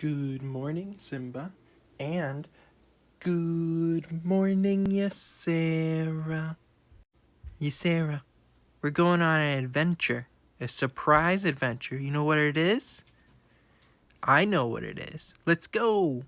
Good morning, Simba, and good morning, Ysera. Ysera, we're going on an adventure, a surprise adventure. You know what it is? I know what it is. Let's go!